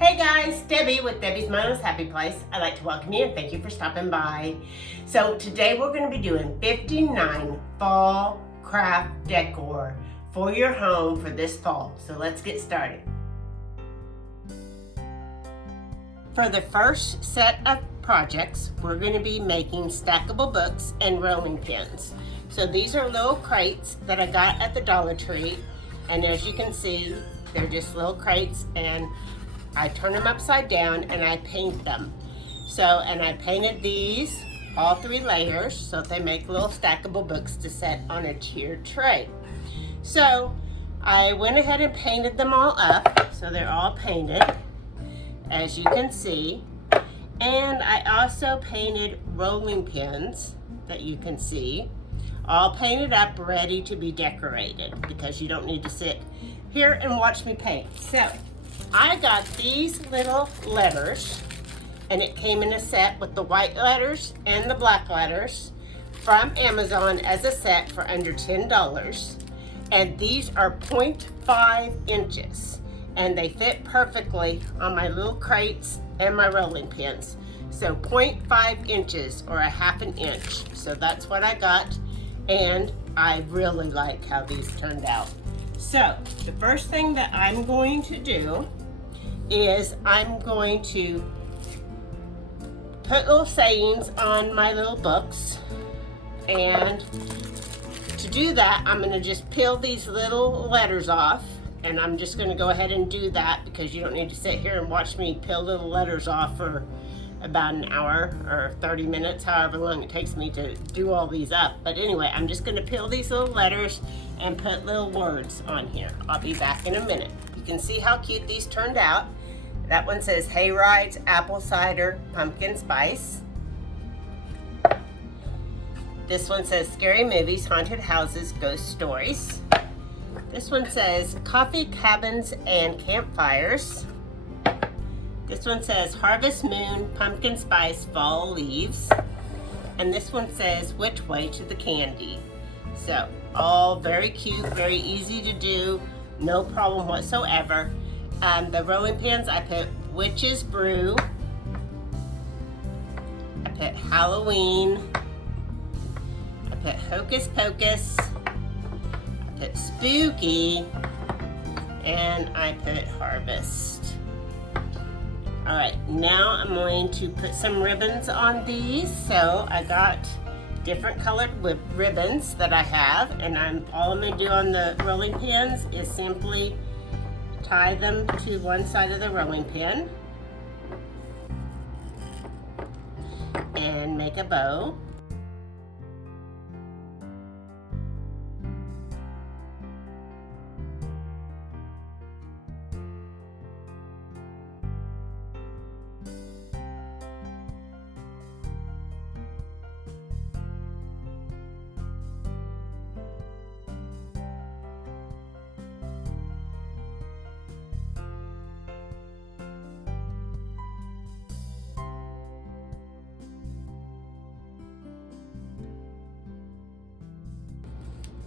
Hey guys, Debbie with Debbie's Mindless Happy Place. I'd like to welcome you and thank you for stopping by. So today we're going to be doing 59 fall craft decor for your home for this fall. So let's get started. For the first set of projects, we're going to be making stackable books and rolling pins. So these are little crates that I got at the Dollar Tree, and as you can see, they're just little crates, and I turn them upside down and I paint them. And I painted these all 3 layers so they make little stackable books to set on a tiered tray. So I went ahead and painted them all up, so they're all painted, as you can see. And I also painted rolling pins that you can see, all painted up, ready to be decorated, because you don't need to sit here and watch me paint. So I got these little letters, and it came in a set with the white letters and the black letters from Amazon as a set for under $10. And these are 0.5 inches, and they fit perfectly on my little crates and my rolling pins. So 0.5 inches or a ½ an inch. So that's what I got, and I really like how these turned out. So the first thing that I'm going to do is I'm going to put little sayings on my little books, and to do that I'm going to just peel these little letters off, and I'm just going to go ahead and do that because you don't need to sit here and watch me peel little letters off for about an hour or 30 minutes, however long it takes me to do all these up. But anyway, I'm just going to peel these little letters and put little words on here. I'll be back in a minute. You can see how cute these turned out. That one says hay rides, apple cider, pumpkin spice. This one says scary movies, haunted houses, ghost stories. This one says coffee cabins and campfires. This one says harvest moon, pumpkin spice, fall leaves. And this one says which way to the candy. So all very cute, very easy to do, no problem whatsoever. The rolling pins, I put witch's brew, I put Halloween, I put hocus pocus, I put spooky, and I put harvest. All right, now I'm going to put some ribbons on these. So I got different colored ribbons that I have, and all I'm going to do on the rolling pins is simply tie them to one side of the rolling pin and make a bow.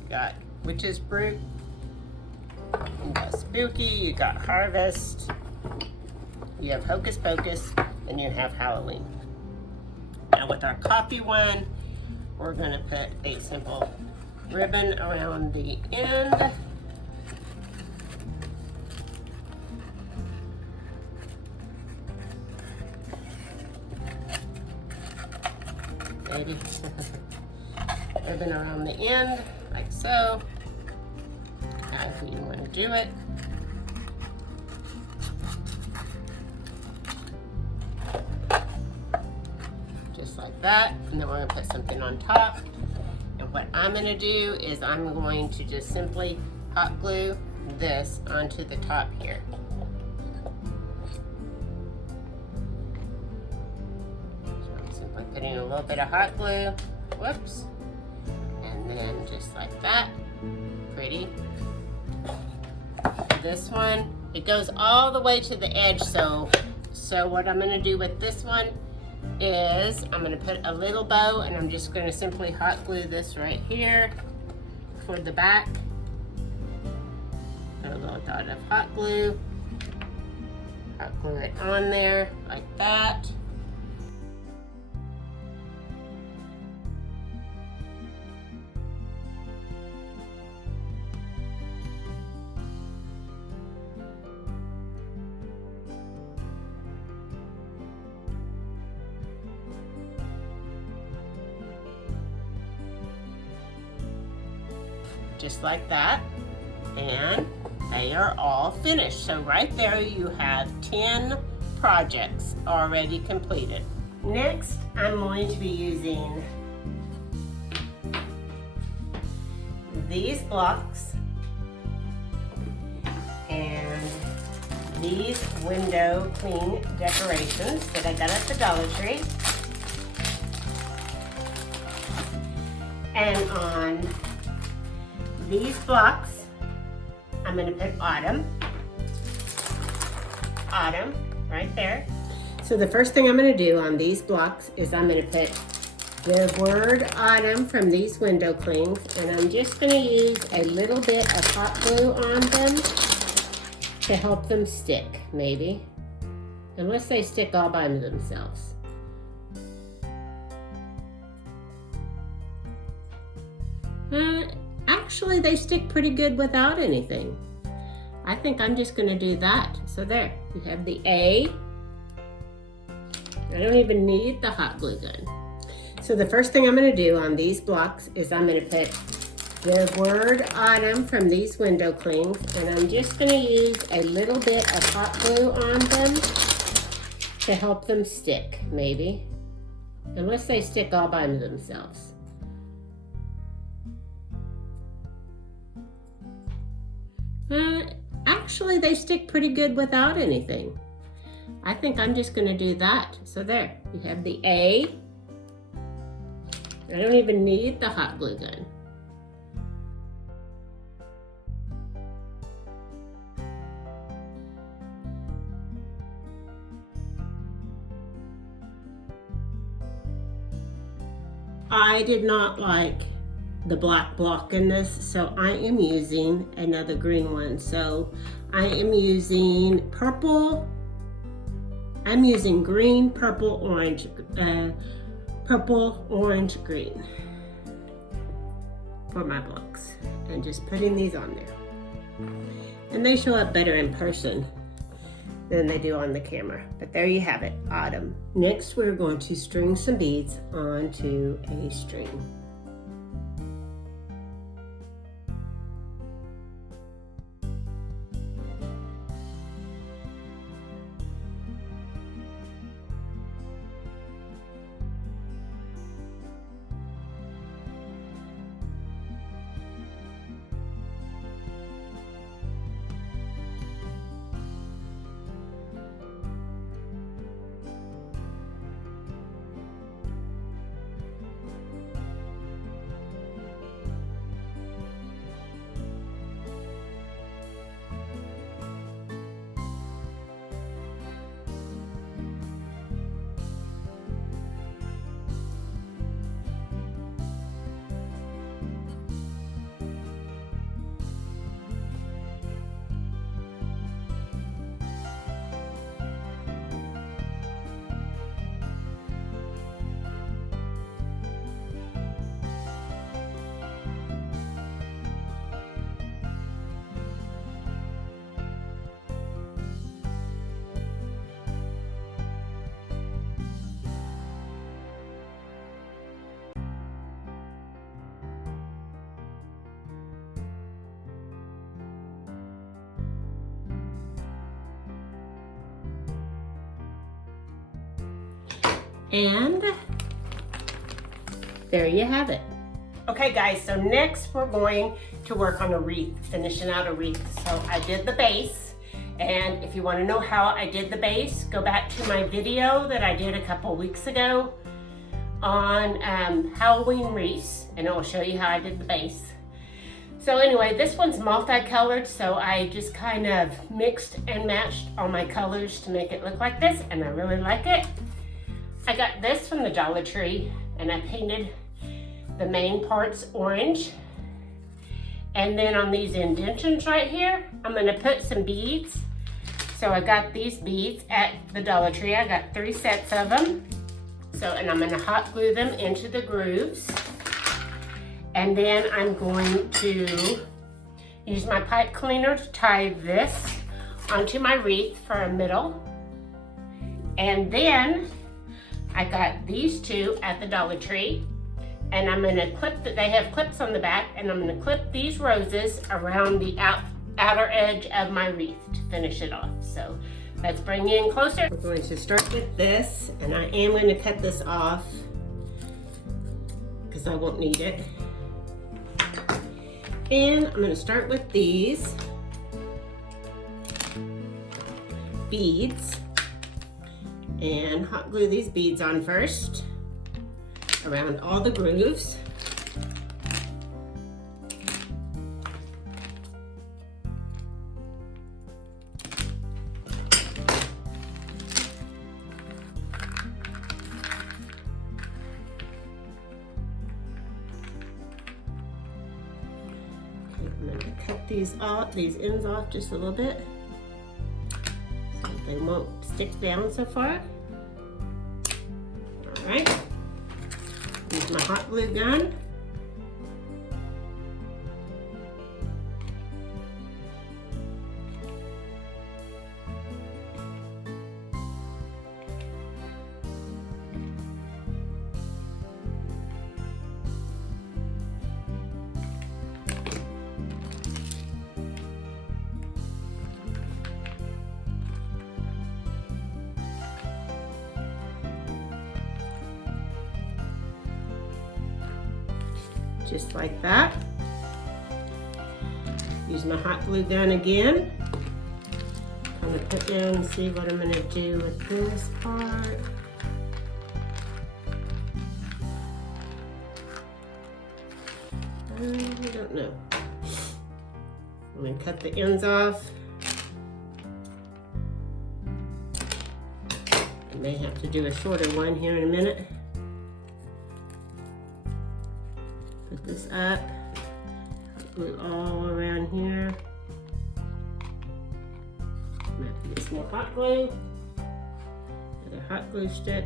Got witch's brew, you got spooky, you got harvest, you have hocus pocus, and you have Halloween. Now with our coffee one, we're going to put a simple ribbon around the end. Maybe ribbon around the end, like so, however you want to do it. Just like that, and then we're going to put something on top. And what I'm going to do is I'm going to just simply hot glue this onto the top here. So I'm simply putting a little bit of hot glue, whoops, and then just like that, pretty. This one, it goes all the way to the edge, so what I'm going to do with this one is I'm going to put a little bow, and I'm just going to simply hot glue this right here toward the back. Put a little dot of hot glue, I'll glue it on there like that. Just like that, and they are all finished. So right there you have 10 projects already completed. Next, I'm going to be using these blocks and these window cling decorations that I got at the Dollar Tree. And on these blocks, I'm going to put autumn right there. So the first thing I'm going to do on these blocks is I'm going to put the word autumn from these window clings, and I'm just going to use a little bit of hot glue on them to help them stick, maybe, unless they stick all by themselves. Actually, they stick pretty good without anything. I think I'm just going to do that. So there, you have the A. I don't even need the hot glue gun. So the first thing I'm going to do on these blocks is I'm going to put the word autumn from these window clings, and I'm just going to use a little bit of hot glue on them to help them stick, maybe, unless they stick all by themselves. Actually, they stick pretty good without anything. I think I'm just going to do that. So there, you have the A. I don't even need the hot glue gun. I did not like the black block in this, so I am using another green one. So I am using purple. I'm using green, purple, orange, purple, orange, green for my blocks, and just putting these on there. And they show up better in person than they do on the camera. But there you have it, autumn. Next, we're going to string some beads onto a string. And there you have it. Okay guys, so next we're going to work on a wreath, finishing out a wreath. So I did the base, and if you want to know how I did the base, go back to my video that I did a couple weeks ago on Halloween wreaths, and it will show you how I did the base. So anyway, this one's multicolored, so I just kind of mixed and matched all my colors to make it look like this, and I really like it. I got this from the Dollar Tree, and I painted the main parts orange. And then on these indentions right here, I'm gonna put some beads. So I got these beads at the Dollar Tree. I got 3 sets of them. And I'm gonna hot glue them into the grooves. And then I'm going to use my pipe cleaner to tie this onto my wreath for a middle. And then I got these 2 at the Dollar Tree. And I'm gonna clip that, they have clips on the back, and I'm gonna clip these roses around the outer edge of my wreath to finish it off. So let's bring you in closer. We're going to start with this, and I am going to cut this off because I won't need it. And I'm going to start with these beads and hot glue these beads on first around all the grooves. I'm going to cut these ends off just a little bit so they won't stick down so far. All right, use my hot glue gun. Just like that. Use my hot glue gun again. I'm going to put down and see what I'm going to do with this part. I don't know. I'm going to cut the ends off. I may have to do a shorter one here in a minute. Put this up, glue all around here. I'm going to get some more hot glue, another hot glue stick.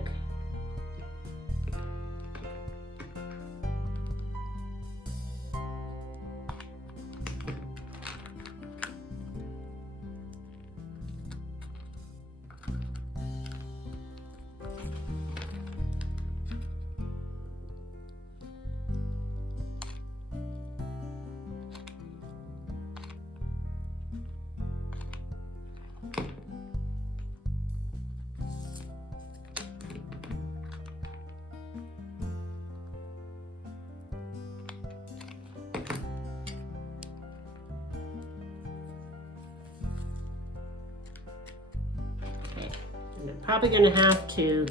And I'm probably going to have to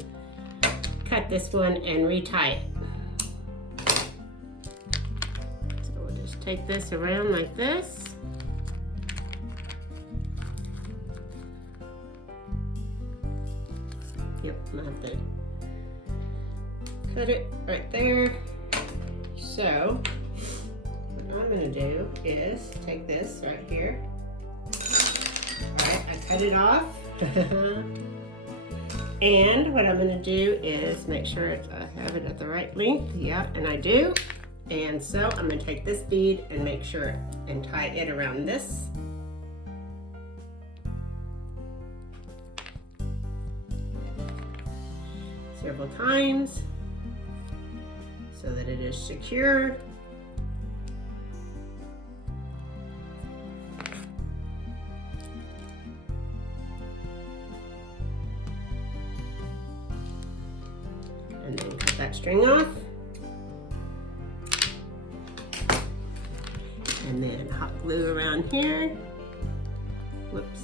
cut this one and retie it. So we'll just take this around like this. Yep, I'm going to have to cut it right there. So what I'm going to do is take this right here. Alright, I cut it off. And what I'm going to do is make sure I have it at the right length. Yeah, and I do. And so I'm going to take this bead and make sure and tie it around this. Several times so that it is secure. And then cut that string off. And then hot glue around here. Whoops.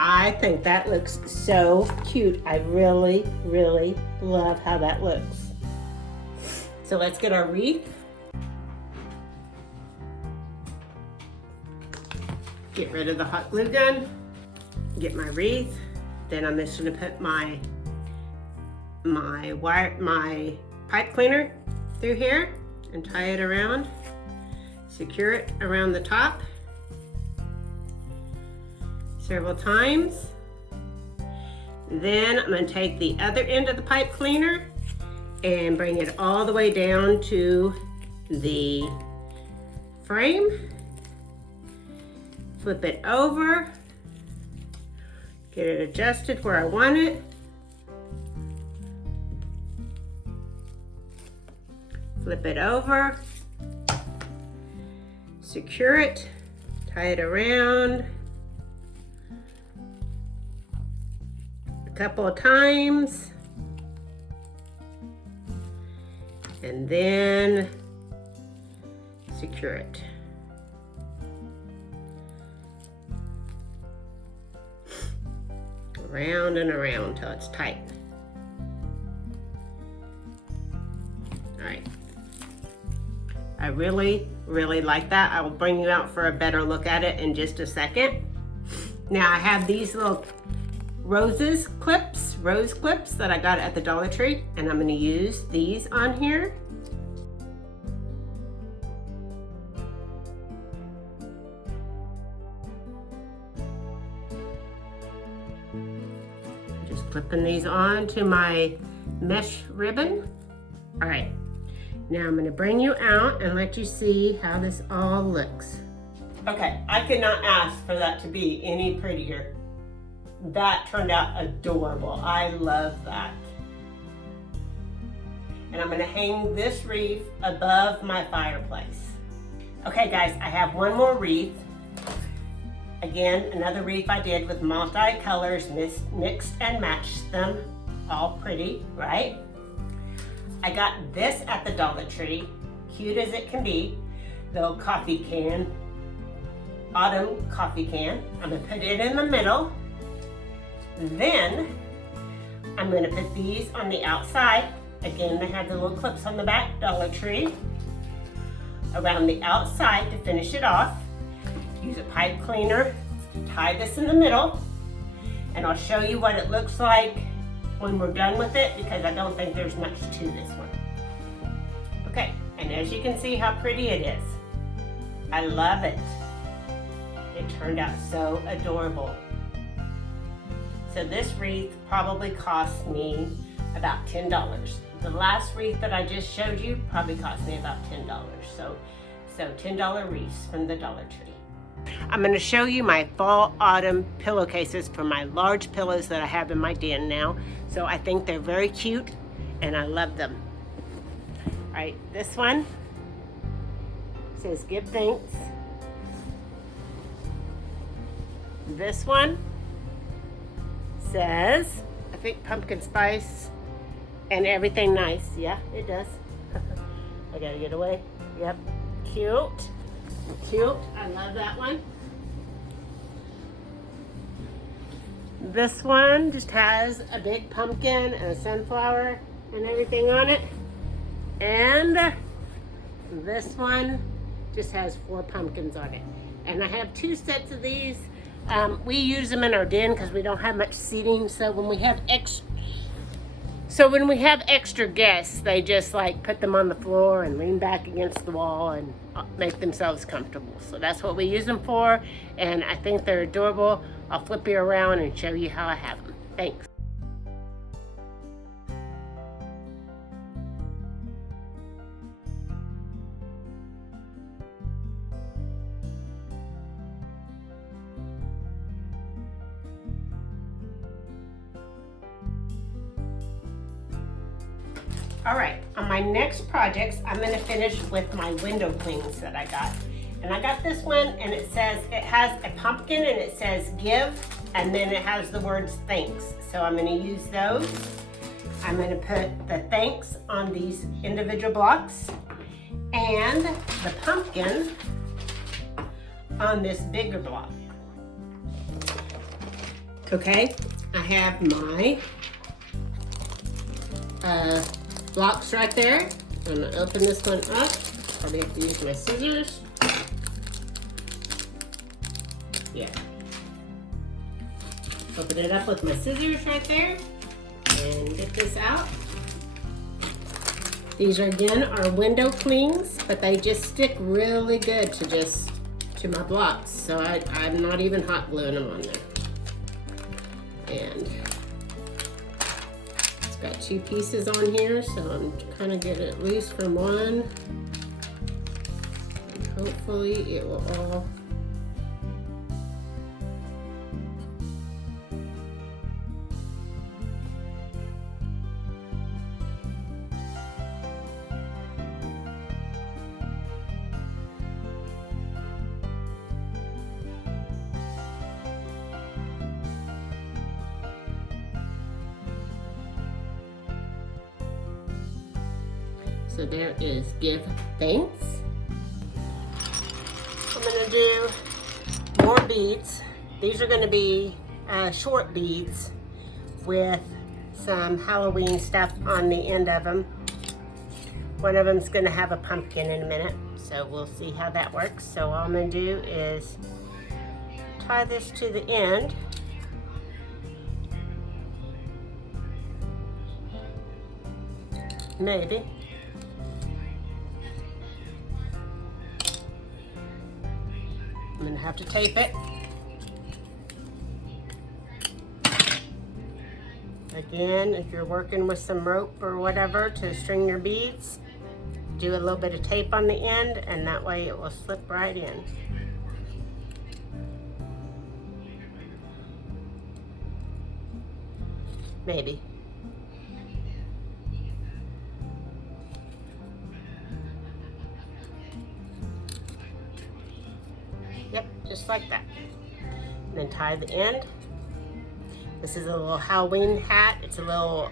I think that looks so cute. I really, really love how that looks. So let's get our wreath. Get rid of the hot glue gun. Get my wreath. Then I'm just gonna put my pipe cleaner through here and tie it around. Secure it around the top several times. Then I'm going to take the other end of the pipe cleaner and bring it all the way down to the frame. Flip it over. Get it adjusted where I want it. Flip it over. Secure it. Tie it around a couple of times. And then secure it. Around and around till it's tight. All right. I really, really like that. I will bring you out for a better look at it in just a second. Now I have these little rose clips that I got at the Dollar Tree, and I'm going to use these on here. Just clipping these on to my mesh ribbon. All right. Now I'm going to bring you out and let you see how this all looks. Okay, I could not ask for that to be any prettier. That turned out adorable. I love that. And I'm going to hang this wreath above my fireplace. Okay guys, I have one more wreath. Again, another wreath I did with multi-colors, mixed and matched them. All pretty, right? I got this at the Dollar Tree, cute as it can be, little coffee can, autumn coffee can. I'm gonna put it in the middle. Then I'm gonna put these on the outside. Again, they have the little clips on the back, Dollar Tree. Around the outside to finish it off. Use a pipe cleaner to tie this in the middle. And I'll show you what it looks like when we're done with it, because I don't think there's much to this one. Okay, and as you can see how pretty it is. I love it. It turned out so adorable. So this wreath probably cost me about $10. The last wreath that I just showed you probably cost me about $10. So $10 wreaths from the Dollar Tree. I'm going to show you my fall autumn pillowcases for my large pillows that I have in my den now. So I think they're very cute and I love them. All right, this one says give thanks. This one says, I think pumpkin spice and everything nice. Yeah, it does. I gotta get away. Yep, cute. Cute, I love that one. This one just has a big pumpkin and a sunflower and everything on it. And this one just has 4 pumpkins on it. And I have 2 sets of these. We use them in our den because we don't have much seating. So when we have extra guests, they just like put them on the floor and lean back against the wall and make themselves comfortable. So that's what we use them for, and I think they're adorable. I'll flip you around and show you how I have them. Thanks. All right, on my next projects, I'm gonna finish with my window clings that I got. And I got this one, and it has a pumpkin, and it says give, and then it has the words thanks. So I'm gonna use those. I'm gonna put the thanks on these individual blocks, and the pumpkin on this bigger block. Okay, I have my blocks right there. I'm gonna open this one up. Probably have to use my scissors. Yeah. Open it up with my scissors right there and get this out. These are, again, are window clings, but they just stick really good to my blocks. So I'm not even hot gluing them on there. And it's got two pieces on here, so I'm kind of getting it loose from one. And hopefully it will all So there is give thanks. I'm gonna do more beads. These are gonna be short beads with some Halloween stuff on the end of them. One of them's gonna have a pumpkin in a minute, so we'll see how that works. So all I'm gonna do is tie this to the end. Maybe. I'm gonna have to tape it. Again, if you're working with some rope or whatever to string your beads, do a little bit of tape on the end, and that way it will slip right in. Maybe. Yep, just like that. And then tie the end. This is a little Halloween hat. It's a little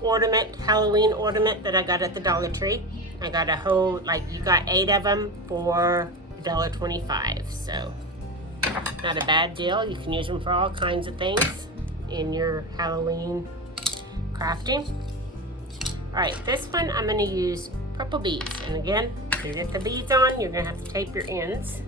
ornament, Halloween ornament that I got at the Dollar Tree. I got a whole, like, you got 8 of them for $1.25. So not a bad deal. You can use them for all kinds of things in your Halloween crafting. All right, this one I'm gonna use purple beads. And again, to get the beads on, you're gonna have to tape your ends.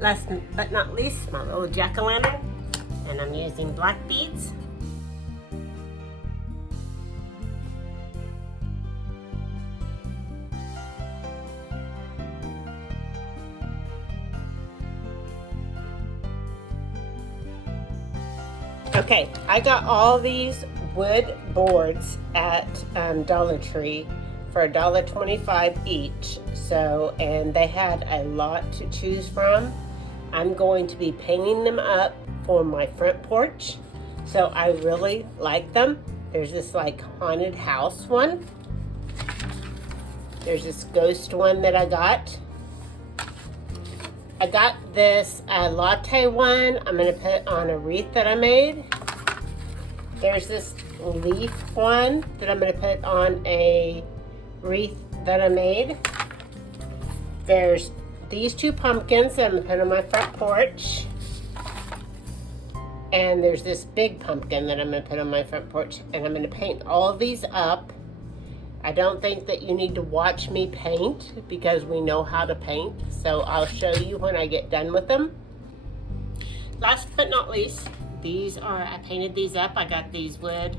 Last but not least, my little jack-o'-lantern, and I'm using black beads. Okay, I got all these wood boards at Dollar Tree for $1.25 each. So, and they had a lot to choose from. I'm going to be painting them up for my front porch. So I really like them. There's this like haunted house one. There's this ghost one that I got. I got this latte one. I'm gonna put on a wreath that I made. There's this leaf one that I'm gonna put on a wreath that I made. There's these 2 pumpkins that I'm gonna put on my front porch. And there's this big pumpkin that I'm gonna put on my front porch. And I'm gonna paint all of these up. I don't think that you need to watch me paint because we know how to paint. So I'll show you when I get done with them. Last but not least, I painted these up. I got these wood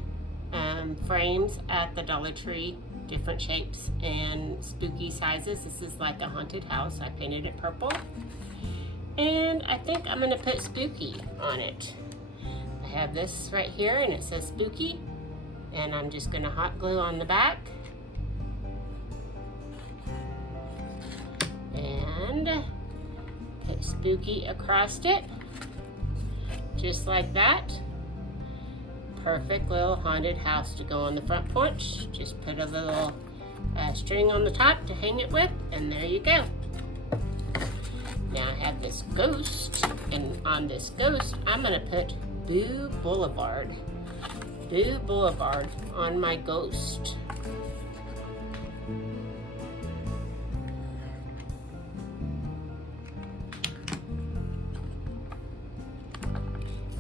frames at the Dollar Tree, different shapes and spooky sizes. This is like a haunted house. I painted it purple. And I think I'm gonna put spooky on it. I have this right here and it says spooky. And I'm just gonna hot glue on the back. And put spooky across it. Just like that. Perfect little haunted house to go on the front porch. Just put a little string on the top to hang it with, and there you go. Now I have this ghost, and on this ghost, I'm gonna put Boo Boulevard. Boo Boulevard on my ghost.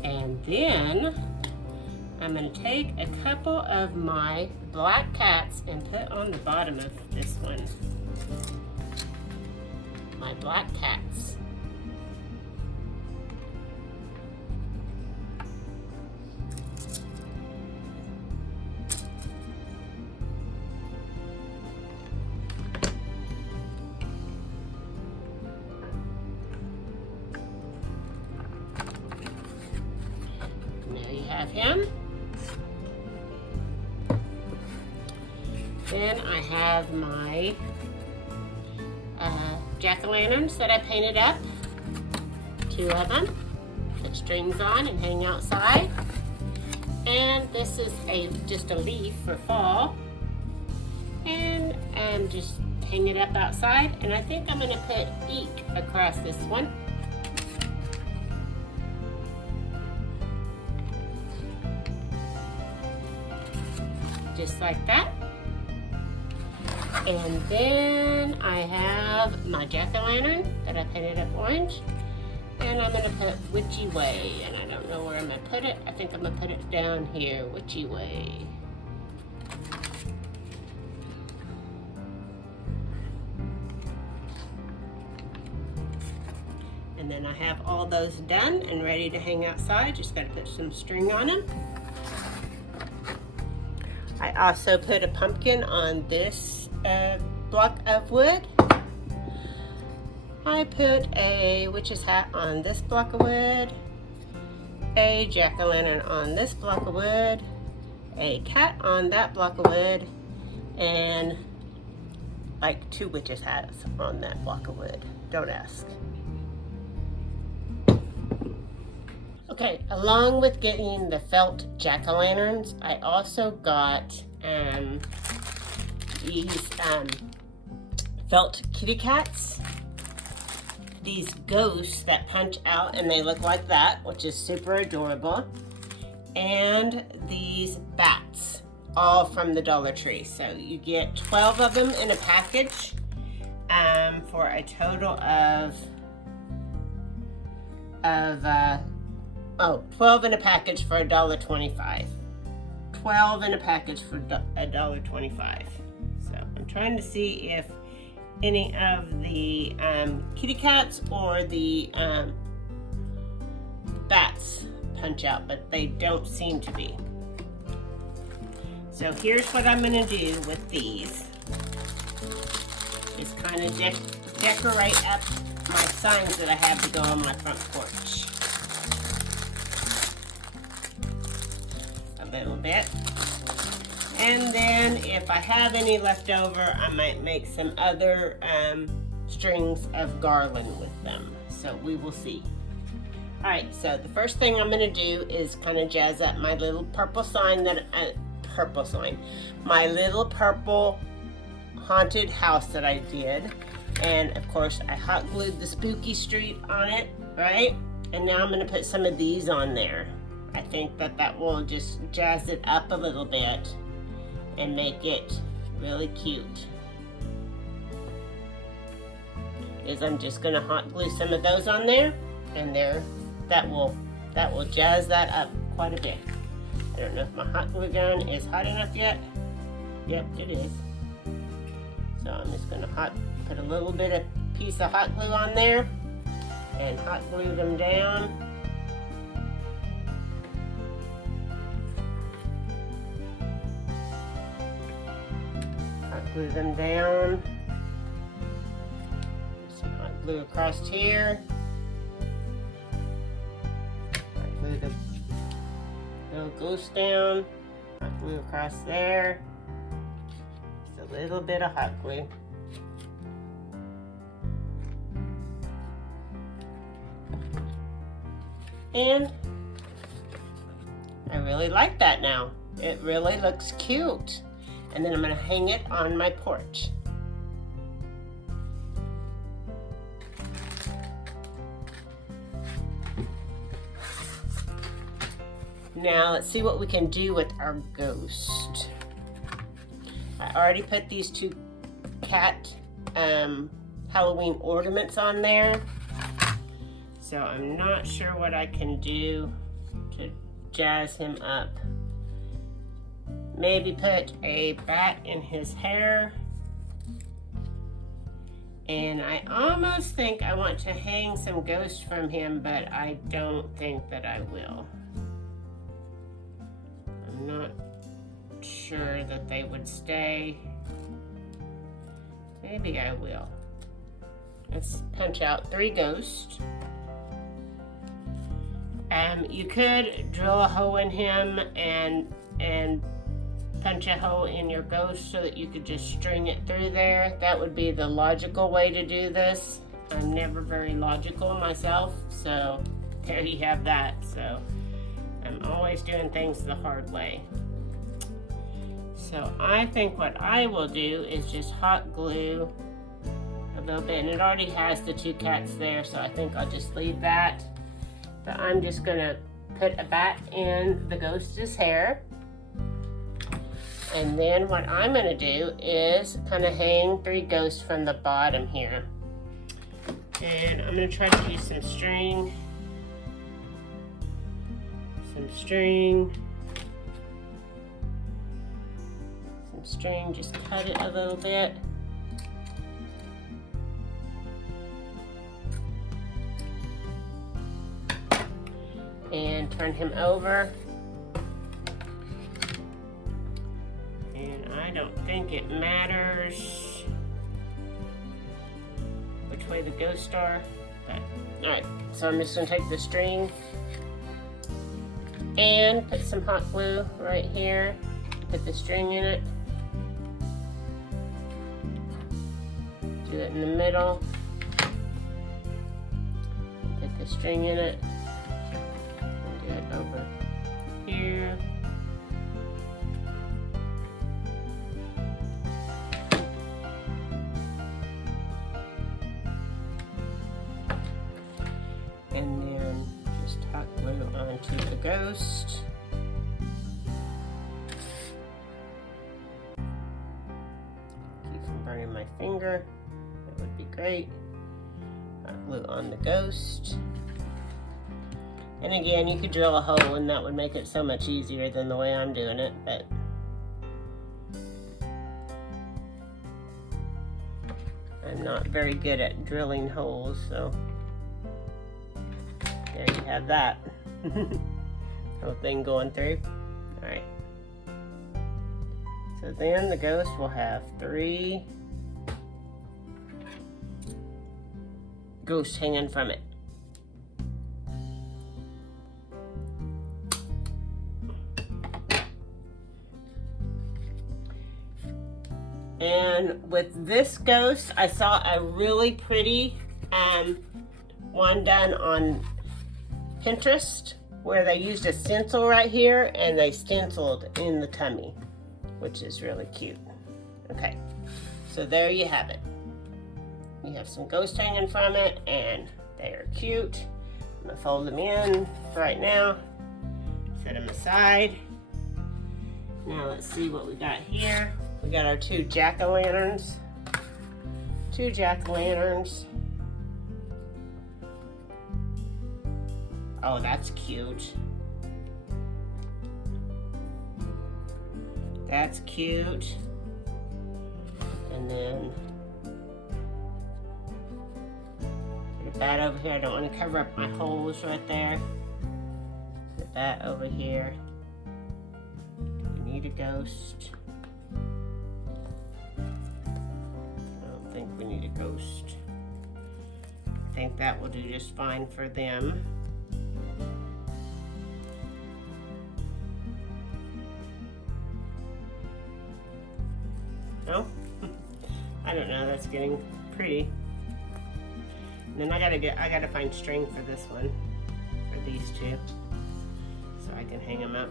And then I'm going to take a couple of my black cats and put on the bottom of this one. My black cats. There you have him. Then I have my jack-o'-lanterns that I painted up. 2 of them. Put strings on and hang outside. And this is just a leaf for fall. And just hang it up outside. And I think I'm going to put eek across this one. Just like that. And then I have my jack-o'-lantern that I painted up orange. And I'm going to put Witchy Way. And I don't know where I'm going to put it. I think I'm going to put it down here, Witchy Way. And then I have all those done and ready to hang outside. Just got to put some string on them. I also put a pumpkin on this block of wood. I put a witch's hat on this block of wood, a jack-o'-lantern on this block of wood, a cat on that block of wood, and like 2 witch's hats on that block of wood. Don't ask. Okay, along with getting the felt jack-o'-lanterns, I also got these felt kitty cats. These ghosts that punch out and they look like that, which is super adorable. And these bats, all from the Dollar Tree. So you get 12 of them in a package for a total of 12 in a package for $1.25. 12 in a package for $1.25. So I'm trying to see if any of the kitty cats or the bats punch out, but they don't seem to be. So here's what I'm going to do with these. Is kind of decorate up my signs that I have to go on my front porch. A little bit. And then if I have any left over, I might make some other strings of garland with them. So we will see. All right, so the first thing I'm gonna do is kind of jazz up my little purple sign my little purple haunted house that I did. And of course I hot glued the spooky street on it, right? And now I'm gonna put some of these on there. I think that will just jazz it up a little bit and make it really cute. I'm just gonna hot glue some of those on there, and that will jazz that up quite a bit. I don't know if my hot glue gun is hot enough yet. Yep, it is. So I'm just gonna put a little bit of piece of hot glue on there and hot glue them down. glue them down. Some hot glue across here. Hot glue the little ghost down. Hot glue across there. Just a little bit of hot glue. And I really like that now. It really looks cute. And then I'm gonna hang it on my porch. Now let's see what we can do with our ghost. I already put these two cat Halloween ornaments on there. So I'm not sure what I can do to jazz him up. Maybe put a bat in his hair. And I almost think I want to hang some ghosts from him, but I don't think that I will. I'm not sure that they would stay. Maybe I will. Let's punch out 3 ghosts. You could drill a hole in him and punch a hole in your ghost so that you could just string it through there. That would be the logical way to do this. I'm never very logical myself, so there you have that. So I'm always doing things the hard way. So I think what I will do is just hot glue a little bit, and it already has the 2 cats there, so I think I'll just leave that. But I'm just gonna put a bat in the ghost's hair. And then what I'm gonna do is kind of hang 3 ghosts from the bottom here. And I'm gonna try to use some string. Just cut it a little bit. And turn him over. And I don't think it matters which way the ghosts are. But, alright, so I'm just gonna take the string and put some hot glue right here. Put the string in it. Do it in the middle. Put the string in it. And do it over here. And then just hot glue onto the ghost. Keep from burning my finger. That would be great. Hot glue on the ghost. And again, you could drill a hole and that would make it so much easier than the way I'm doing it, but I'm not very good at drilling holes, so there you have that. Whole thing going through. Alright. So then the ghost will have 3 ghosts hanging from it. And with this ghost, I saw a really pretty one done on Pinterest where they used a stencil right here and they stenciled in the tummy, which is really cute. Okay, so there you have it. You have some ghosts hanging from it and they are cute. I'm gonna fold them in for right now, set them aside. Now let's see what we got here. We got our 2 jack-o'-lanterns. 2 jack-o'-lanterns. Oh, that's cute. That's cute. And then put that over here. I don't want to cover up my holes right there. Put that over here. We need a ghost. think we need a ghost. I think that will do just fine for them. Oh, I don't know, that's getting pretty. And then I gotta find string for this one, for these two, so I can hang them up.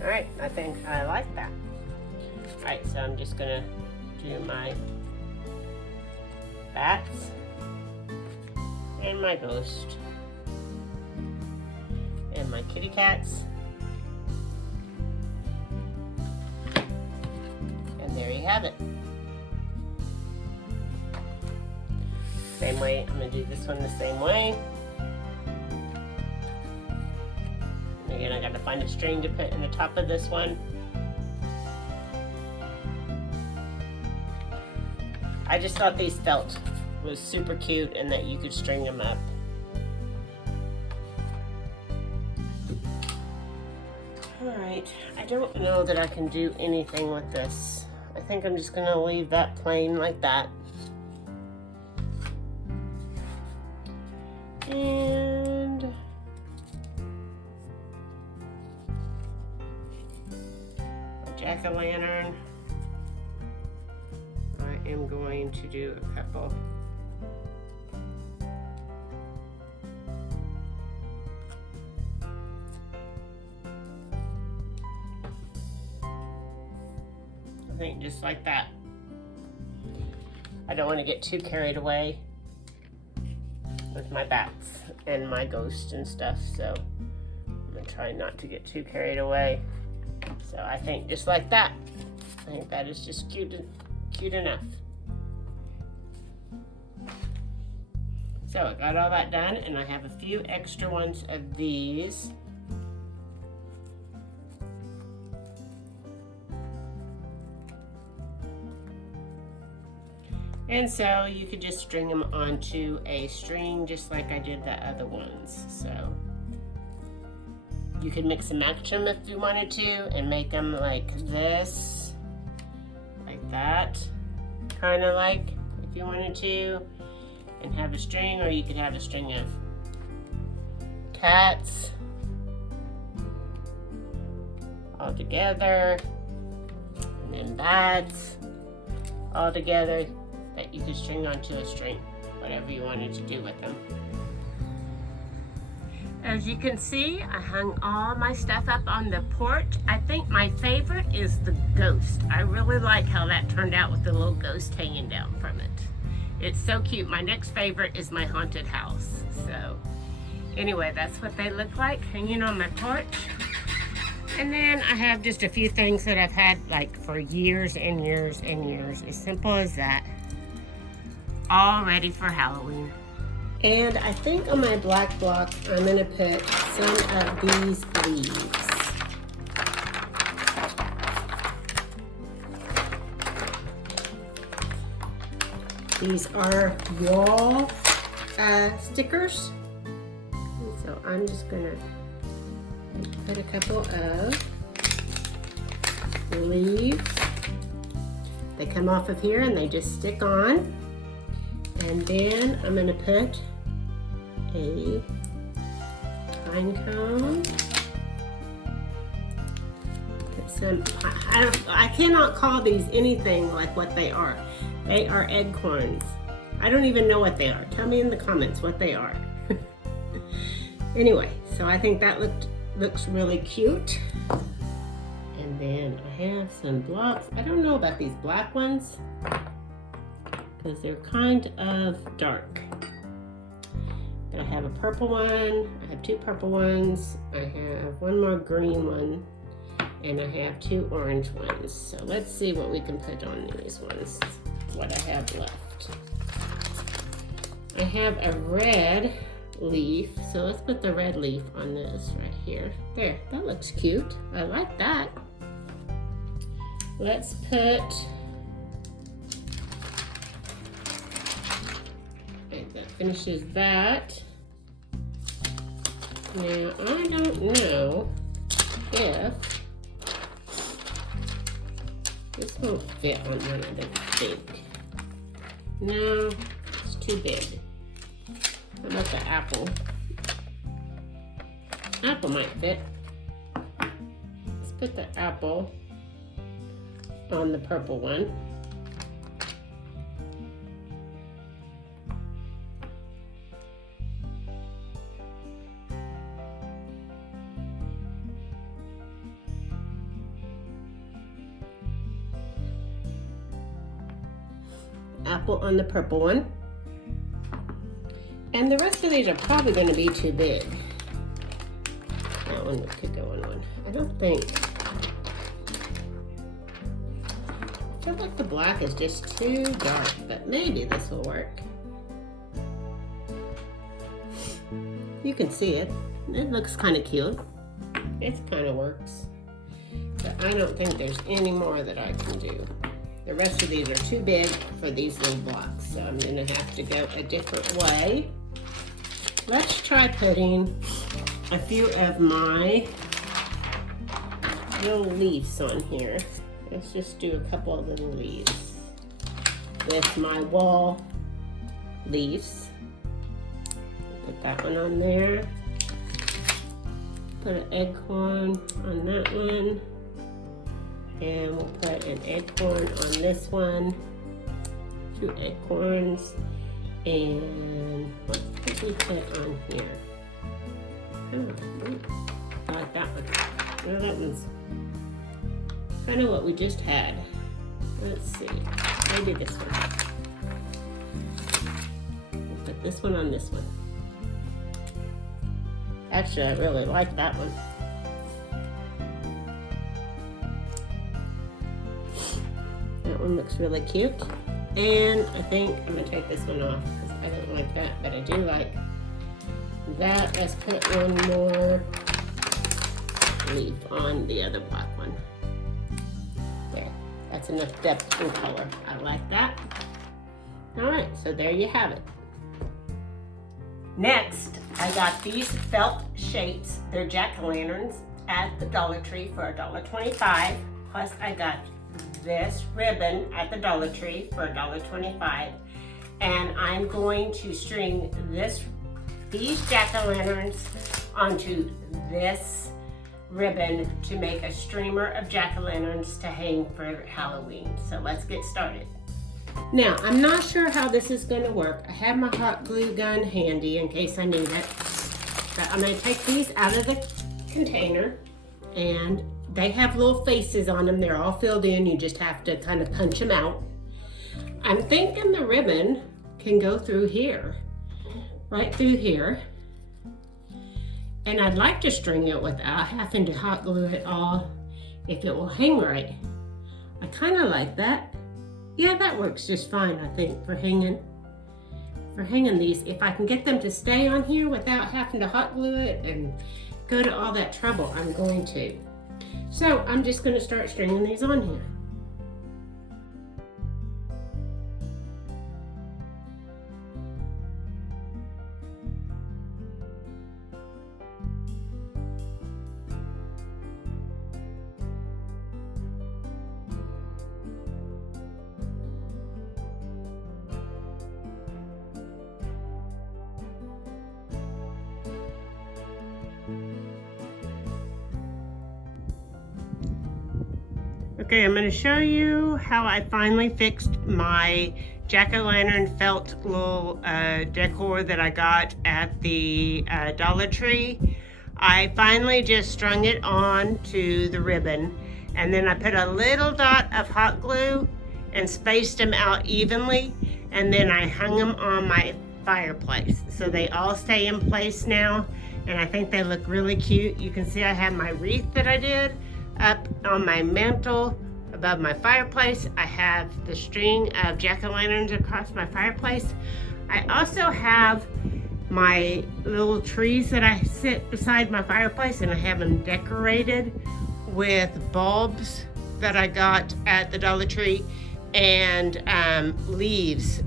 All right, I think I like that. All right, so I'm just gonna do my bats and my ghost and my kitty cats. And there you have it. Same way, I'm gonna do this one the same way. And again, I gotta find a string to put in the top of this one. I just thought these felt was super cute and that you could string them up. All right, I don't know that I can do anything with this. I think I'm just gonna leave that plain like that. And a jack-o'-lantern. I am going to do a couple. I think just like that. I don't want to get too carried away with my bats and my ghost and stuff, so I'm gonna try not to get too carried away. So I think just like that. I think that is just cute enough. So I got all that done, and I have a few extra ones of these. And so you could just string them onto a string just like I did the other ones. So you could mix and match them if you wanted to and make them like this, like that, kind of like if you wanted to, and have a string, or you could have a string of cats all together, and then bats all together that you could string onto a string, whatever you wanted to do with them. As you can see, I hung all my stuff up on the porch. I think my favorite is the ghost. I really like how that turned out with the little ghost hanging down from it. It's so cute. My next favorite is my haunted house. So anyway, that's what they look like hanging on my porch. And then I have just a few things that I've had like for years and years and years. As simple as that. All ready for Halloween. And I think on my black block, I'm gonna put some of these leaves. These are wall stickers. And so I'm just gonna put a couple of leaves. They come off of here and they just stick on. And then I'm going to put a pine cone. Put some, I cannot call these anything like what they are. They are acorns. I don't even know what they are. Tell me in the comments what they are. Anyway, so I think that looks really cute. And then I have some blocks. I don't know about these black ones, because they're kind of dark. But I have a purple one, I have two purple ones, I have one more green one, and I have two orange ones. So let's see what we can put on these ones, what I have left. I have a red leaf, so let's put the red leaf on this right here. There, that looks cute. I like that. Let's put, that finishes that. Now, I don't know if This won't fit on one, I don't think. No, it's too big. How about the apple? Apple might fit. Let's put the apple on the purple one. Apple on the purple one. And the rest of these are probably going to be too big. That one could go on one. I don't think. I feel like the black is just too dark, but maybe this will work. You can see it. It looks kind of cute. It kind of works. But I don't think there's any more that I can do. The rest of these are too big for these little blocks, so I'm gonna have to go a different way. Let's try putting a few of my little leaves on here. Let's just do a couple of little leaves with my wall leaves. Put that one on there. Put an acorn on that one. And we'll put an acorn on this one. 2 acorns. And what did we put on here? Oh, I like that one. Well, that one's kind of what we just had. Let's see. Maybe this one. We'll put this one on this one. Actually, I really like that one. That one looks really cute. And I think I'm gonna take this one off because I don't like that, but I do like that. Let's put one more leaf on the other black one. There, that's enough depth and color. I like that. All right, so there you have it. Next, I got these felt shapes. They're jack-o'-lanterns at the Dollar Tree for $1.25. Plus I got this ribbon at the Dollar Tree for $1.25. And I'm going to string these jack-o'-lanterns onto this ribbon to make a streamer of jack-o'-lanterns to hang for Halloween. So let's get started. Now, I'm not sure how this is going to work. I have my hot glue gun handy in case I need it. But I'm going to take these out of the container, and they have little faces on them. They're all filled in. You just have to kind of punch them out. I'm thinking the ribbon can go through here, right through here. And I'd like to string it without having to hot glue it all if it will hang right. I kind of like that. Yeah, that works just fine, I think, for hanging these. If I can get them to stay on here without having to hot glue it and go to all that trouble, I'm going to. So I'm just going to start stringing these on here. Okay, I'm going to show you how I finally fixed my jack-o'-lantern felt little decor that I got at the Dollar Tree. I finally just strung it on to the ribbon, and then I put a little dot of hot glue and spaced them out evenly, and then I hung them on my fireplace. So they all stay in place now, and I think they look really cute. You can see I have my wreath that I did up on my mantle above my fireplace. I have the string of jack-o'-lanterns across my fireplace. I also have my little trees that I sit beside my fireplace, and I have them decorated with bulbs that I got at the Dollar Tree and leaves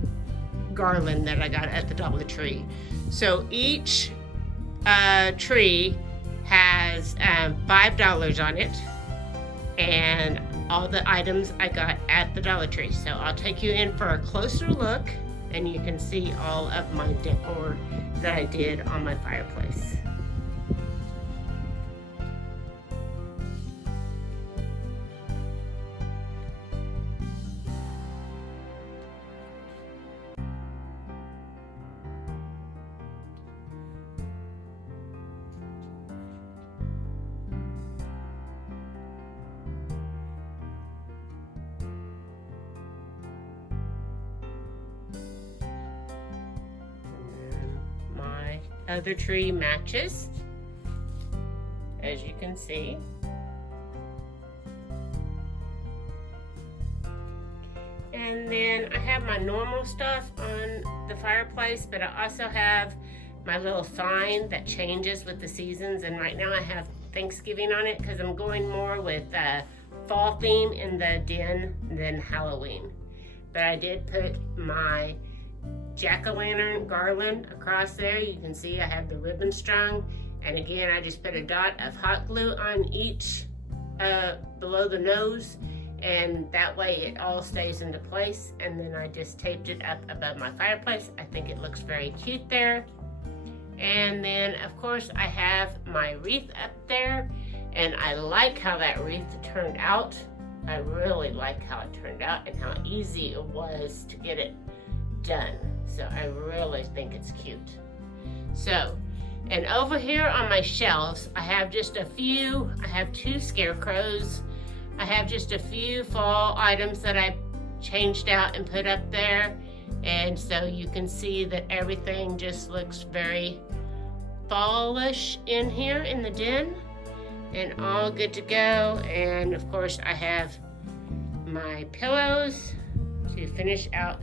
garland that I got at the Dollar Tree. So each tree has $5 on it, and all the items I got at the Dollar Tree. So I'll take you in for a closer look and you can see all of my decor that I did on my fireplace. Other tree matches, as you can see. And then I have my normal stuff on the fireplace, but I also have my little sign that changes with the seasons, and right now I have Thanksgiving on it because I'm going more with fall theme in the den than Halloween. But I did put my jack-o'-lantern garland across there. You can see I have the ribbon strung, and again I just put a dot of hot glue on each below the nose, and that way it all stays into place. And then I just taped it up above my fireplace. I think it looks very cute there. And then of course I have my wreath up there, and I like how that wreath turned out. I really like how it turned out and how easy it was to get it done. So I really think it's cute. So, and over here on my shelves, I have just a few, I have 2 scarecrows. I have just a few fall items that I changed out and put up there. And so you can see that everything just looks very fallish in here in the den, and all good to go. And of course I have my pillows to finish out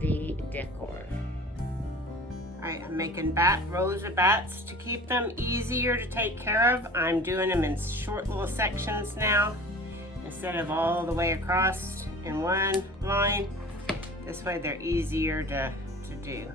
the decor. I am making rows of bats to keep them easier to take care of. I'm doing them in short little sections now instead of all the way across in one line. This way they're easier to do.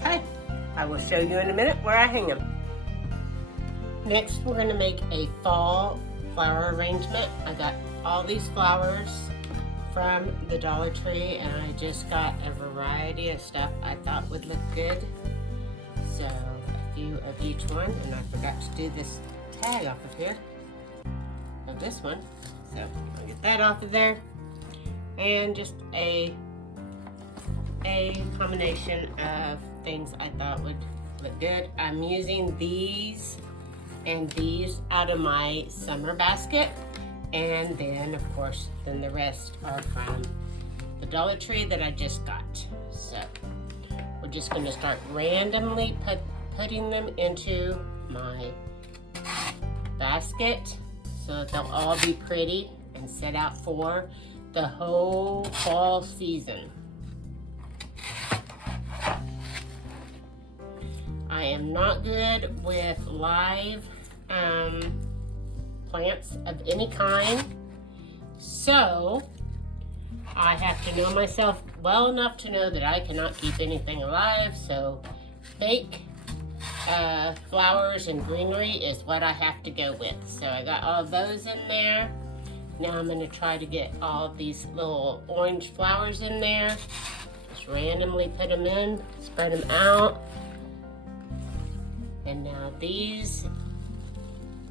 Okay, I will show you in a minute where I hang them. Next, we're going to make a fall flower arrangement. I got all these flowers from the Dollar Tree, and I just got a variety of stuff I thought would look good. So a few of each one, and I forgot to do this tag off of here, of this one. So I'll get that off of there, and just a combination of things I thought would look good. I'm using these and these out of my summer basket, and then of course the rest are from the Dollar Tree that I just got. So we're just going to start randomly putting them into my basket so that they'll all be pretty and set out for the whole fall season. I am not good with live plants of any kind, so I have to know myself well enough to know that I cannot keep anything alive, so fake flowers and greenery is what I have to go with. So I got all those in there. Now I'm going to try to get all of these little orange flowers in there. Just randomly put them in, spread them out. And now these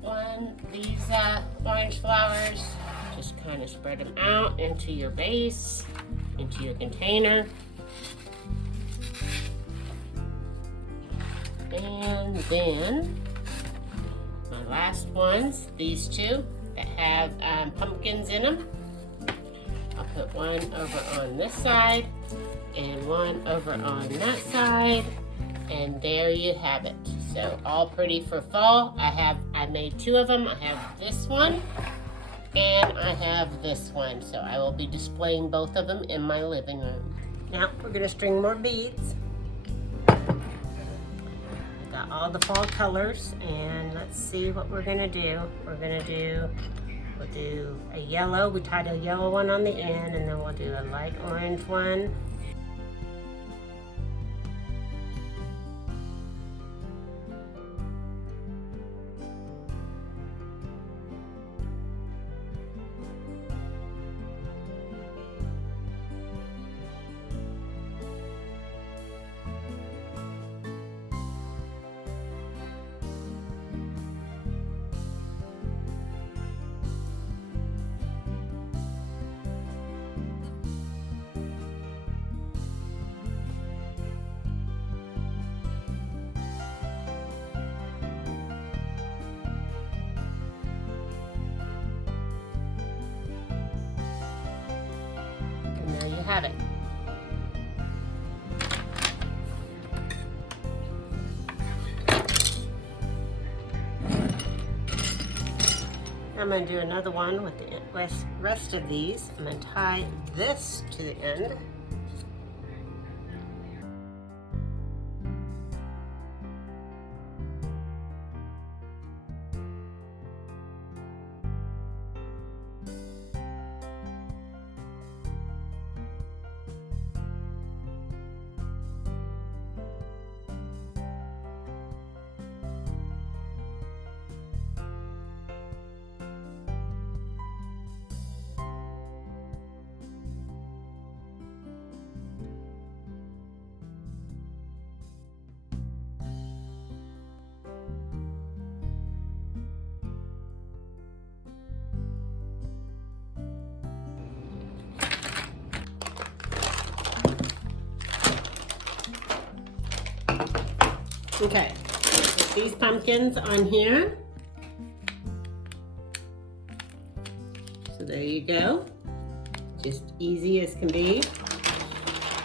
orange flowers, just kind of spread them out into your base, into your container. And then my last ones, these two that have pumpkins in them. I'll put one over on this side and one over on that side, and there you have it. So all pretty for fall. I made two of them. I have this one and I have this one. So I will be displaying both of them in my living room. Now we're gonna string more beads. Got all the fall colors, and let's see what we're gonna do. We'll do a yellow. We tied a yellow one on the end, and then we'll do a light orange one. And there you have it. I'm going to do another one with the rest of these. I'm going to tie this to the end. Okay, put these pumpkins on here. So there you go. Just easy as can be.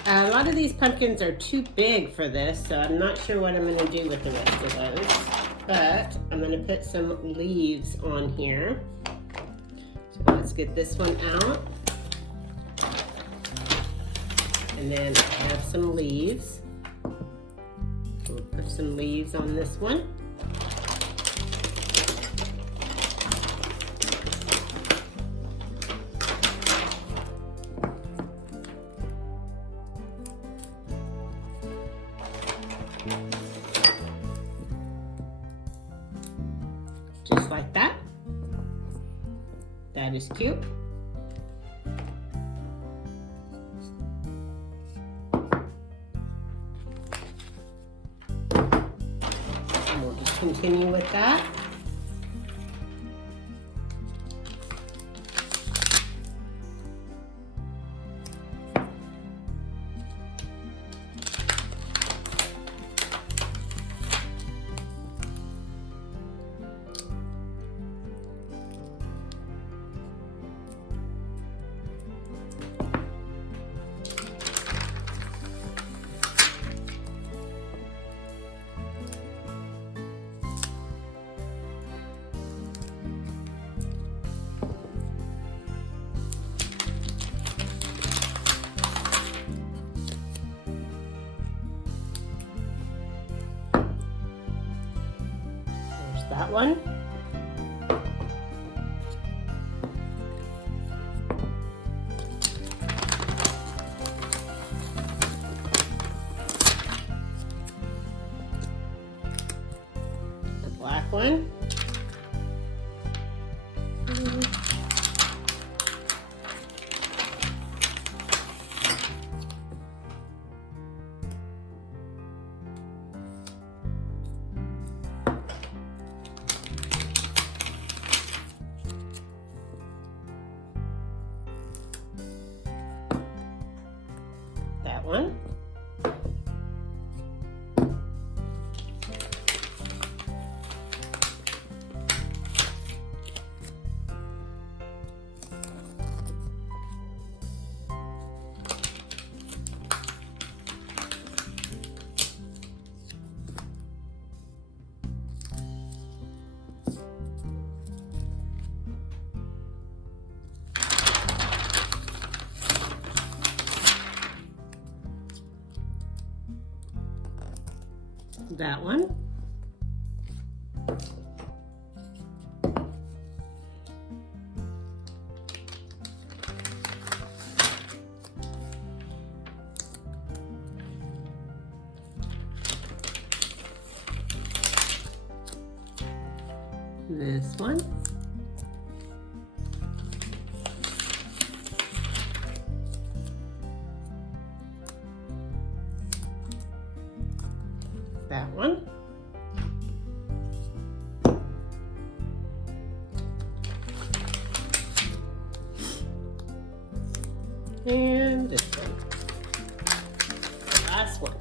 A lot of these pumpkins are too big for this, so I'm not sure what I'm going to do with the rest of those. But I'm going to put some leaves on here. So let's get this one out. And then I have some leaves. We'll put some leaves on this one. Just like that. That is cute. Continue with that. That one. The black one. That one. That one. This one. That one. And this one. The last one.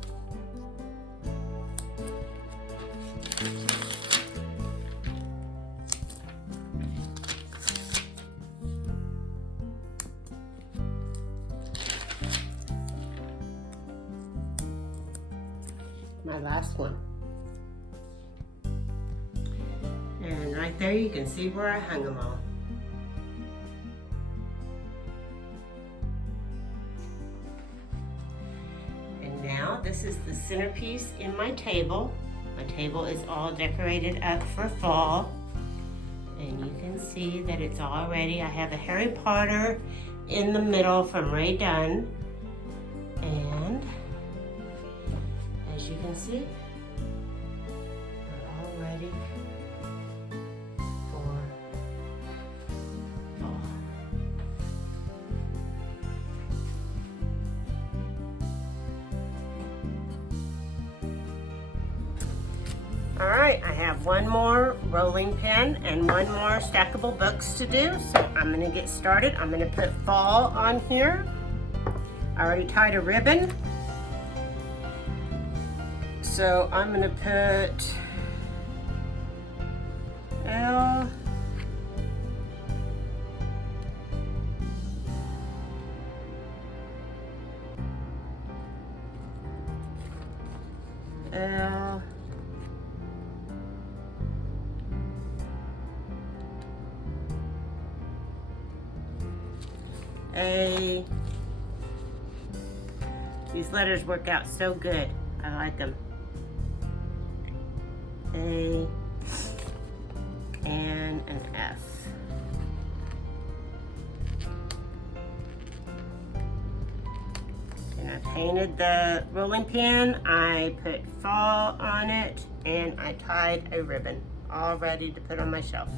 My last one. And right there you can see where I hung them all. And now this is the centerpiece in my table. My table is all decorated up for fall. And you can see that it's all ready. I have a Harry Potter in the middle from Ray Dunn. And as you can see, we're all ready for fall. All right, I have one more rolling pin and one more stackable books to do, so I'm gonna get started. I'm gonna put fall on here. I already tied a ribbon. So I'm gonna put L, L, A. These letters work out so good. I like them. A and an F. And I painted the rolling pin, I put fall on it, and I tied a ribbon, all ready to put on my shelf.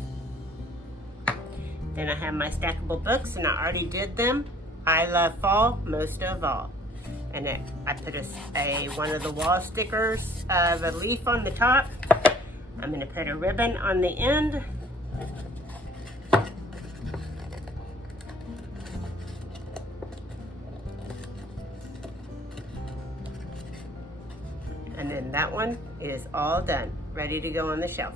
Then I have my stackable books, and I already did them. I love fall most of all. And I put one of the wall stickers of a leaf on the top. I'm gonna put a ribbon on the end. And then that one is all done, ready to go on the shelf.